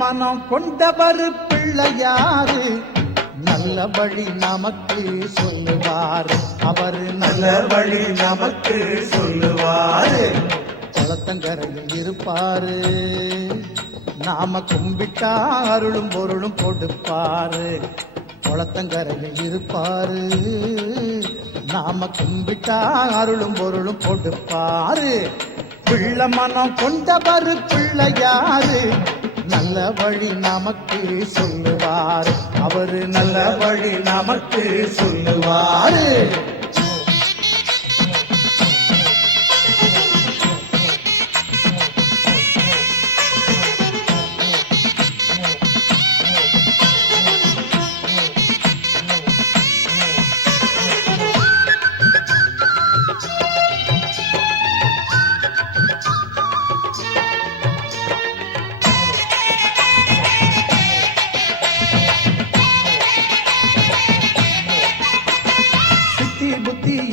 மனம் கொண்டவர் பிள்ளையாரு நல்ல வழி நமக்கு சொல்லுவார். அவர் நல்ல வழி நமக்கு சொல்லுவார். குளத்தங்கரையில் இருப்பாரு, நாம கும்பிட்டா அருளும் பொருளும் கொடுப்பாரு. குளத்தங்கரையில் இருப்பாரு, நாம கும்பிட்டா அருளும் பொருளும் கொடுப்பாரு. பிள்ளை மனம் கொண்டவர் பிள்ளையாரு நல்ல வழி நமக்கு சொல்லுவார். அவரு நல்ல வழி நமக்கு சொல்லுவாரு.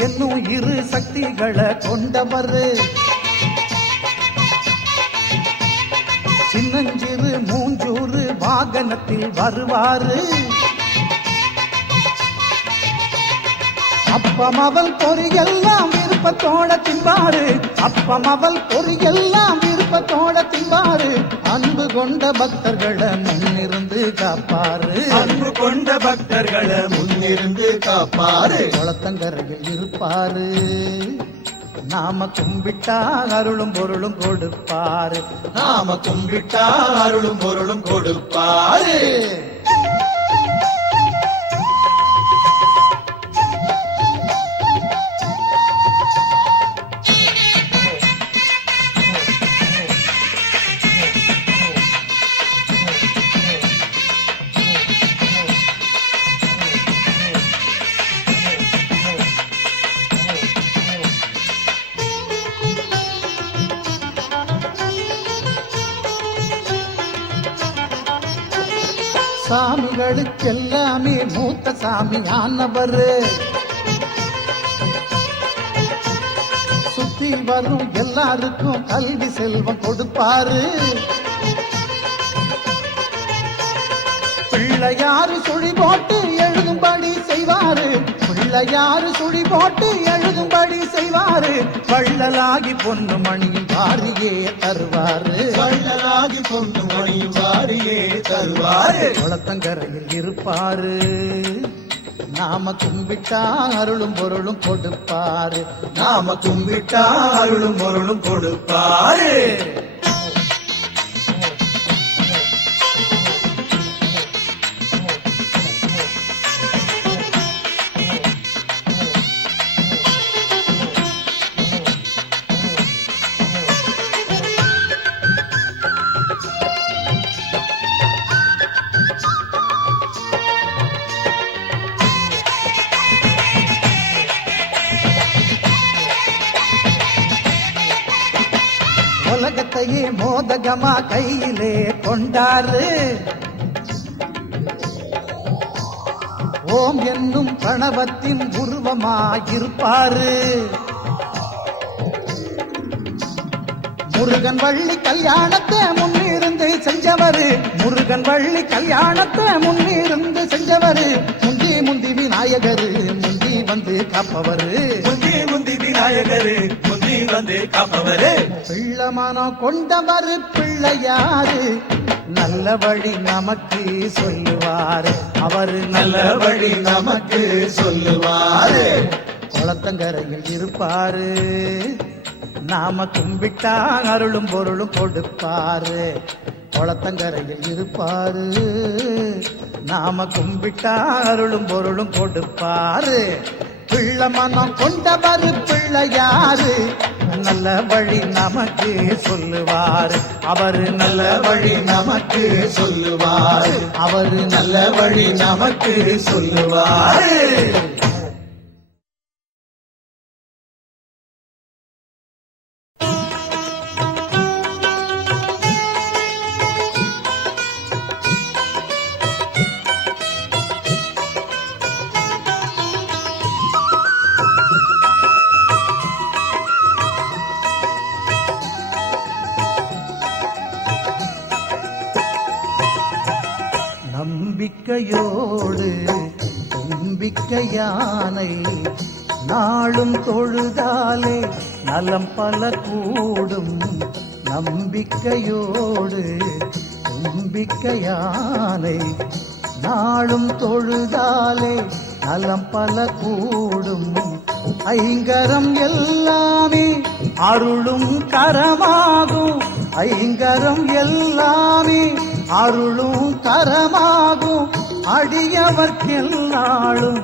என்னும் இரு சக்திகளை கொண்டவர் சின்னஞ்சிறு மூஞ்சூறு வாகனத்தில் வருவாரு. அப்பம் அவள் பொறியெல்லாம் விருப்பத்தோட தின்பாரு. அப்பம் அவள் பொறியெல்லாம் விருப்பத்தோட தின்பாரு. அன்பு கொண்ட பக்தர்களை முன்னிருந்து காப்பாரு. அன்பு கொண்ட பக்தர்களை முன்னிருந்து காப்பாரு. குளத்தங்கரையில் இருப்பாரு, நாம கும்பிட்டா அருளும் பொருளும் கொடுப்பாரு. நாம கும்பிட்டா அருளும் பொருளும் கொடுப்பாரு. சாமிகளுக்கெல்லாமே மூத்த சாமி ஆனவர். சுத்தி வரும் எல்லாருக்கும் கல்வி செல்வம் கொடுப்பாரு. பிள்ளையாரு சுழி போட்டு எழுதும்படி செய்வாரு. பிள்ளையாரு சுழி போட்டு எழுதும்படி செய்வாரு. வள்ளலாகி பொண்ணு மணியும் வாரியே தருவாரு. வள்ளலாகி பொண்ணு மணியும் வாரியே தருவாரு. குளத்தங்கரையில் இருப்பாரு, நாம கும்பிட்டா அருளும் பொருளும் கொடுப்பாரு. நாம கும்பிட்டா அருளும் பொருளும் கொடுப்பாரு. உலகத்தையே மோதகமா கையிலே கொண்டாரு. ஓம் என்னும் கணவத்தின் உருவமாயிருப்பாரு. முருகன் வள்ளி கல்யாணத்தை முன்னிருந்து செஞ்சவரு. முருகன் வள்ளி கல்யாணத்தை முன்னிருந்து செஞ்சவரு. முந்தி முந்தி விநாயகரு முந்தி வந்து காப்பவரு. முந்தி முந்தி விநாயகரு முந்தி வந்து காப்பவரு. பிள்ளை மனம் கொண்டவர் பிள்ளையாரு நல்ல வழி நமக்கு சொல்லுவாரு. அவரு நல்ல வழி நமக்கு சொல்லுவாரு. குளத்தங்கரையில் இருப்பாரு, நாம கும்பிட்டா அருளும் பொருளும் கொடுப்பாரு. குளத்தங்கரையில் இருப்பாரு, நாம கும்பிட்டா அருளும் பொருளும் கொடுப்பாரு. பிள்ளை மனம் கொண்டவர் பிள்ளையாரு நல்ல வழி நமக்கு சொல்லுவாரு. அவரு நல்ல வழி நமக்கு சொல்லுவாரு. அவரு நல்ல வழி நமக்கு சொல்லுவாரு. நம்பிக்கையோடு தும்பிக்கை யானை நாளும் தொழுதாலே நலம் பல கூடும். நம்பிக்கையோடு தும்பிக்கை யானை நாளும் தொழுதாலே நலம் பல கூடும். ஐங்கரம் எல்லாமே அருளும் கரமாகும். ஐங்கரம் எல்லாமே அருளும் கரமாகும். அடியவர்க்கெல்லாளும்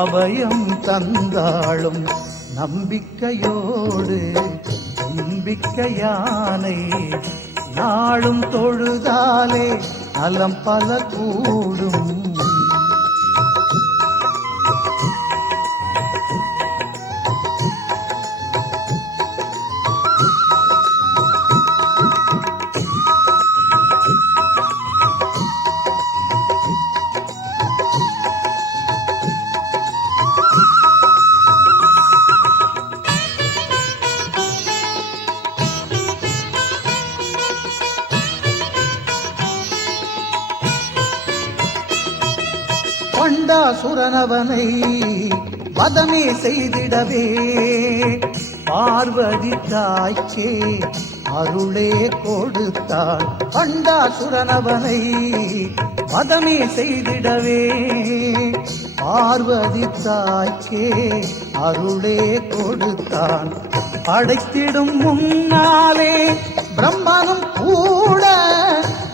அபயம் தந்தாளும். நம்பிக்கையோடு நம்பிக்கையானை நாளும் தொழுதாலே நலம் பல கூடும். பண்டாசுரனவனை வதமே செய்திடவே பார்வதி தாய்க்கே அருளே கொடுத்தாள். பண்டாசுரனவனை வதமே செய்திடவே பார்வதி தாய்க்கே அருளே கொடுத்தான். படைத்திடும் முன்னாலே பிரம்மனும் கூட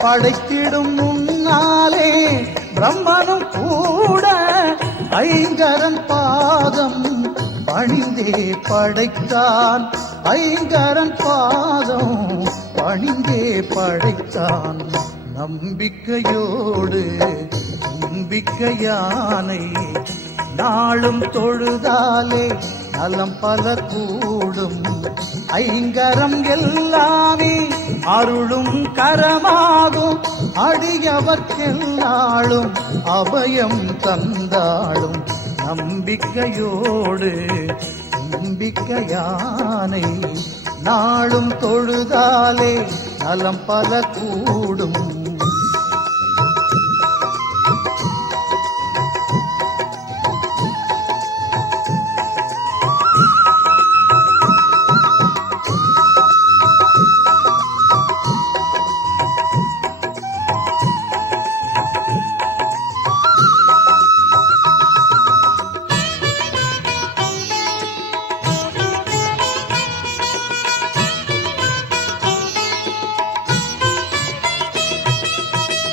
படைத்திடும் முன்னாலே பிரம்மனும் கூட ஐங்கரன் பாதம் பணிந்தே படைத்தான். ஐங்கரன் பாதம் பணிந்தே படைத்தான். நம்பிக்கையோடு நம்பிக்கையானை நாளும் தொழுதாலே நலம் பல கூடும். ஐங்கரம் எல்லாமே அருளும் கரமாகும். அடியவர்க்கெல்லாளும் அபயம் தந்தாளும். நம்பிக்கையோடு நம்பிக்கையானை நாளும் தொழுதாலே நலம் பல கூடும்.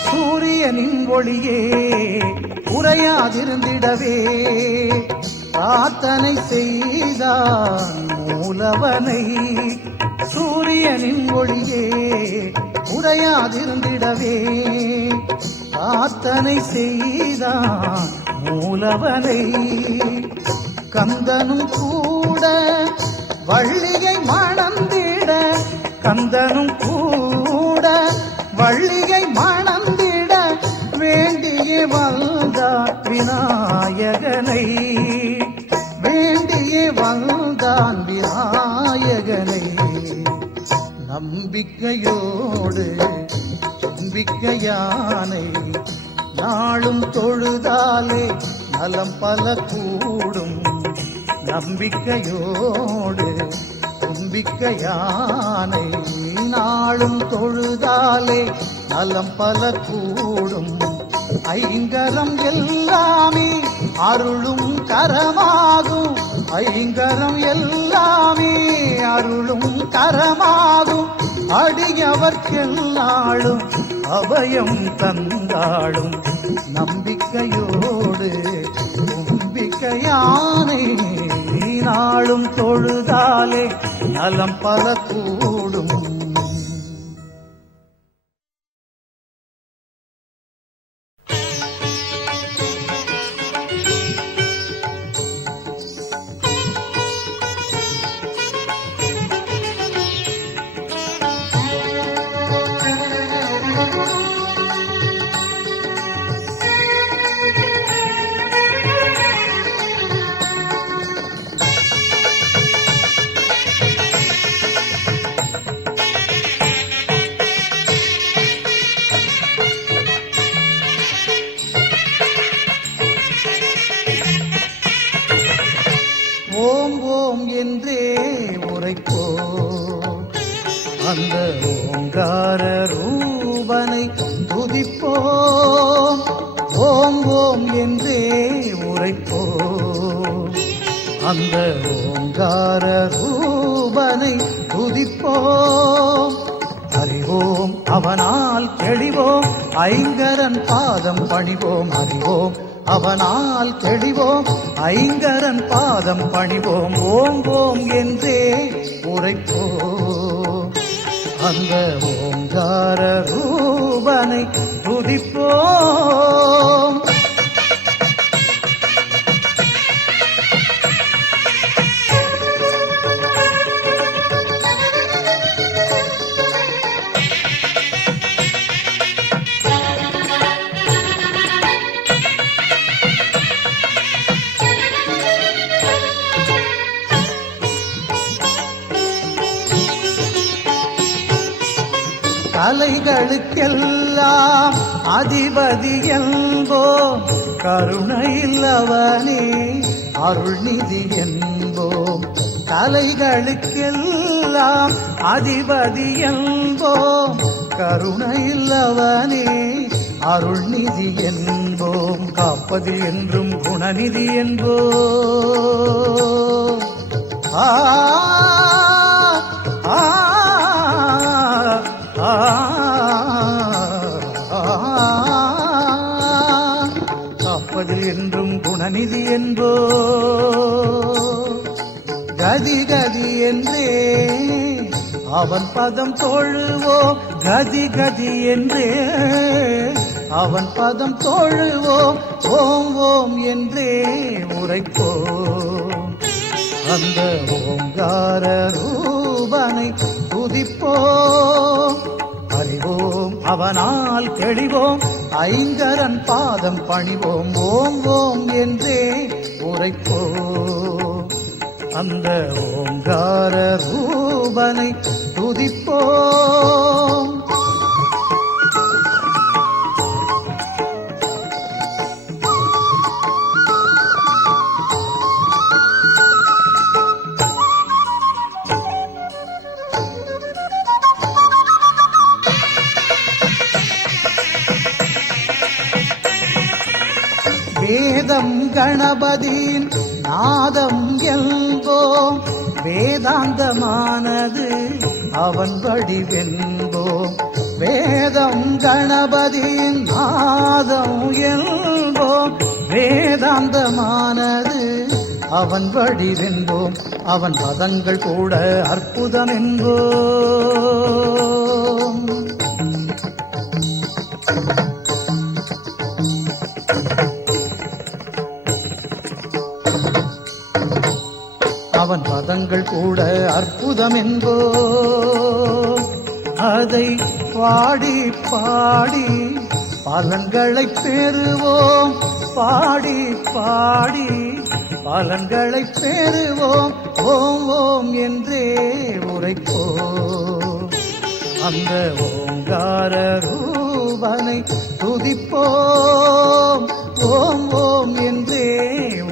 சூரியனின் ஒளியே உறையாதிருந்திடவே பிரார்த்தனை செய்தான் மூலவனை. சூரியனின் ஒளியே உறையாதிருந்திடவே பிரார்த்தனை செய்தான் மூலவனை. கந்தனும் கூட வள்ளியை மணந்திட கந்தனும் கூட வள்ளியை மணந்திட வேண்டியே வந்தான் விநாயகனை. வேண்டியே வந்தான் விநாயகனை. நம்பிக்கையோடு நம்பிக்கையானை நாளும் தொழுதாலே நலம் பல கூடும். நம்பிக்கையோடு நம்பிக்கையானை நாளும் தொழுதாலே நலம் பல கூடும். ஐங்கரம் எல்லாமே அருளும் கரமாகும். ஐங்கரம் எல்லாமே அருளும் கரமாகும். அடியவர்க்கெல்லாளும் அபயம் தந்தாளும். நம்பிக்கையோடு நம்பிக்கையானை நாளும் தொழுதாலே நலம் பல கூடும். ஓம் ஓம் என்றே உரைப்போம் அந்த ஓங்கார ரூபனை துதிப்போம் ஓம் ஓம் என்றே உரைப்போம் அந்த ஓங்கார ரூபனை துதிப்போம் அறிவோம் அவனால் தெளிவோம் ஐங்கரன் பாதம் பணிவோம் அறிவோம் அவனால் தெளிவோம் ஐங்கரன் பாதம் பணிவோம் ஓம் ஓம் என்றே உரைப்போம் அந்த ஓங்கார ரூபனை துதிப்போம் கலைகளுக்கெல்லாம் அதிபதி என்போம் கருணையில்லவனே அருள்நிதி என்போம் கலைகளுக்கெல்லாம் அதிபதி என்போம் கருணையில்லவனே அருள்நிதி என்போம் காப்பது என்றும் குணநிதி என்போம் ஆ ஆ காப்பது என்றும் குணநிதி என்போ கதி கதி என்றே அவன் பதம் தொழுவோம் கதி கதி என்றே அவன் பதம் தொழுவோம் ஓம் ஓம் என்றே உரைப்போம் அந்த ஓங்கார ரூபனை துதிப்போம் அறிவோம் அவனால் தெளிவோம் ஐங்கரன் பாதம் பணிவோம் ஓம் ஓம் என்றே உரைப்போம் அந்த ஓங்கார ரூபனை துதிப்போம் வேதம் கணபதியின் நாதம் என்போம் வேதாந்தமானது அவன் வடிவென்போம் வேதம் கணபதியின் நாதம் என்போம் வேதாந்தமானது அவன் வடிவென்போம் அவன் பதங்கள் கூட அற்புதம் என்போம் அவன் பதங்கள் கூட அற்புதம் என்போ அதை பாடி பாடி பலன்களை பெறுவோம் பாடி பாடி பலன்களை பெறுவோம் ஓம் ஓம் என்றே உரைப்போம் அந்த ஓங்கார ரூபனை துதிப்போம் ஓம் ஓம் என்றே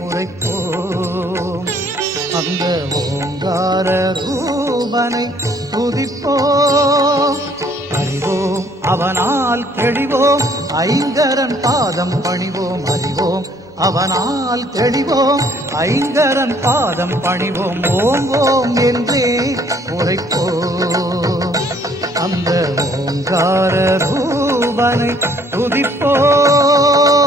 உரைப்போம் அந்த ஓங்கார ரூபனை துதிப்போம் அறிவோம் அவனால் தெளிவோம் ஐங்கரன் பாதம் பணிவோம் அறிவோம் அவனால் தெளிவோம் ஐங்கரன் பாதம் பணிவோம் ஓம் ஓம் என்றே உரைப்போம் அந்த ஓங்கார ரூபனை துதிப்போம்